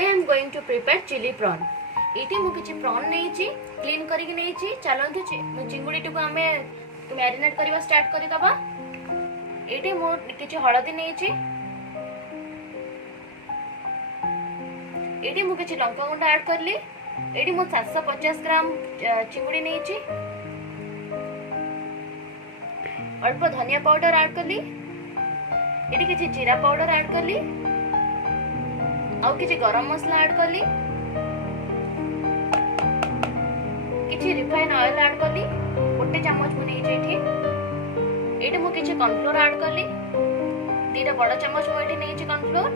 Today I am going to prepare chili prawn. इटी मु किछि prawn नेइछि clean करिक नेइछि चलंतु चिंगुडी टुकु हमें मैरिनेट करबा स्टार्ट करि दबा। इटी मु किछि हळदी नेइछि, इटी मु किछि लंका गुंड ऐड करली, इटी मु 750 ग्राम चिंगुडी नेइछि, अल्प धनिया पाउडर ऐड करली, इटी किछि जीरा पाउडर ऐड करली, आउ किछि गरम मसला ऐड करली, किछि रिफाइन ऑयल ऐड करली, गोटे चम्मच मु नै जेठी, एटी मु किछि कॉर्नफ्लोर ऐड करली, 2 बड़ चम्मच मु एटी नै छि कॉर्नफ्लोर,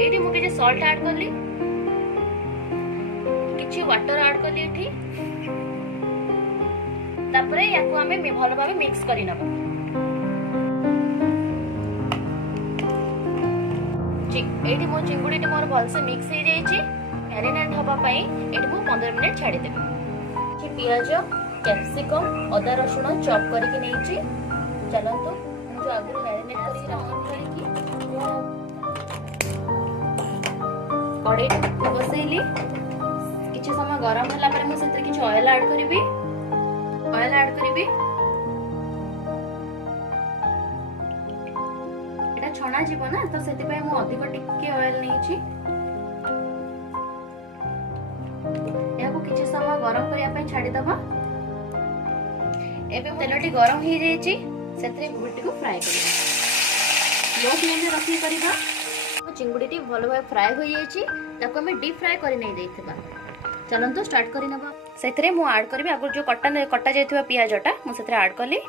एटी मु किछि सॉल्ट ऐड करली, किछि वाटर ऐड करली एठी, तापरे याकु हमें भलो भाबे मिक्स करि नबो। एटी मो चिंगुडी मोर भलसे मिक्स हो जाइए। मैरिनेट हवा पाई एटी मु 15 मिनिट छाड़ी देबे। कि पियाज, कैप्सिकम, अदा रसुण चॉप करके नेइची। चलंतु मु जो आगु मैरिनेट करके रखन करी कड़े बसैली, किछि समय गरम होला पर मु सेते किछि ऑयल ऐड करबी। ऑयल ऐड करबी, एटा छणा जीव ना, तो सेति पय मु अधिक टिके ऑयल नेइची। याको किछि समय गरम करिया पय छाडी दबा। एबे तेलटी गरम हो जाइछि, सेते गुटी को फ्राई करिबा। लो फ्लेम रे रखि करिबा। चिंगुडीटी भलो भाय फ्राई हो जाइछि, ताको हम डीप फ्राई करि नै दैथिबा। चलंतु स्टार्ट करि नबा। सेतरे मु ऐड करबी आगु जो कटा जायथिबा पियाजटा मु सेतरे ऐड करली।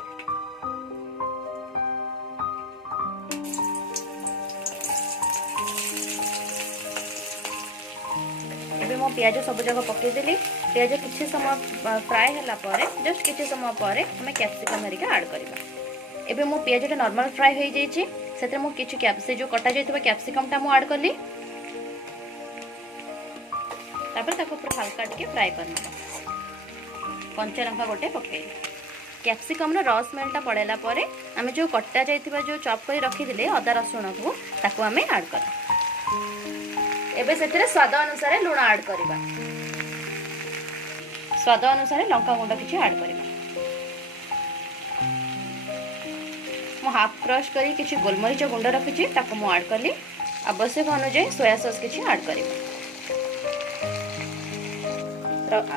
एबे मो पियाज सब जगह पके देली। पियाज किछि समय फ्राई हला पारे, जस्ट किछि समय पारे हमें कैप्सिकम हरिका ऐड करबा। एबे मो पियाजटा नॉर्मल फ्राई हो जाइछि, सेतरे मो किछि कैप्सिकम जो कटा जायथिबा कैप्सिकमटा मु ऐड करली। तापर ताको पूरा हल्का टिके फ्राई करना। कंचा लंका गोटे पके कैप्सिकम रो रस स्मेलटा पड़ेला परे आमे जो कट्टा जायथिबा जो चॉप करी रखी दिले अदा रसुण को ताको आमे ऐड कर। एबे सेतरे स्वाद अनुसार लूण ऐड करबा। स्वाद अनुसार लंका गुंड किछि ऐड करबा। मो हाफ क्रश करी किछि गोलमरीच गुंड रखिछि ताको मो ऐड करली। आवश्यक अनुसार सोया सॉस किछि ऐड करबा।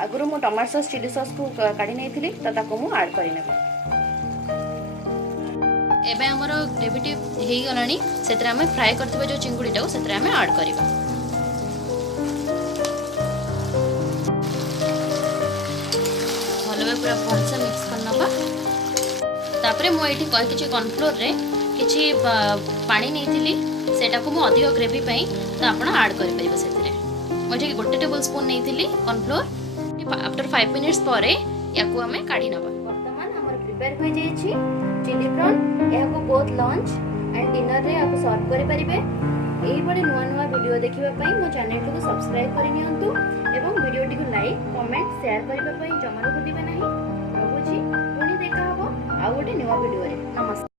आगुरु मु टमाटो सॉस चिली सॉस को काढी नै थिली त ताको मु ऐड करि नेबो। एबे हमरो ग्रेवीटी हेई गलानी, सेतरे हमें फ्राई करथिबा जो चिंगुडीटा को सेतरे हमें ऐड करबा। भलो बे पूरा भलसे मिक्स करनबा। तापरे मु एठी कहि किछि कॉर्नफ्लोर रे किछि पानी नै थिली, सेटा को मु अधिक ग्रेवी पई त आपण ऐड करि परिबा। सेतरे मु जे 1 टेबल स्पून नै थिली कॉर्नफ्लोर। आफ्टर 5 मिनिट्स परे याकू हमें काढी नबा। वर्तमान हमर प्रिपेयर हो जाइछि चिली प्रॉन। याकू बोथ लंच एंड डिनर रे याकू सर्व करि परिबे। एही बडे नुवा नुवा वीडियो देखिबा पई मो चैनल को सब्सक्राइब करि नियंतु एवं वीडियो टी को लाइक, कमेंट, शेयर करिबा पई जमारो भूलिबे नाही। रहूछि पुनी देखा हबो आ गोटे नुवा वीडियो रे। नमस्कार।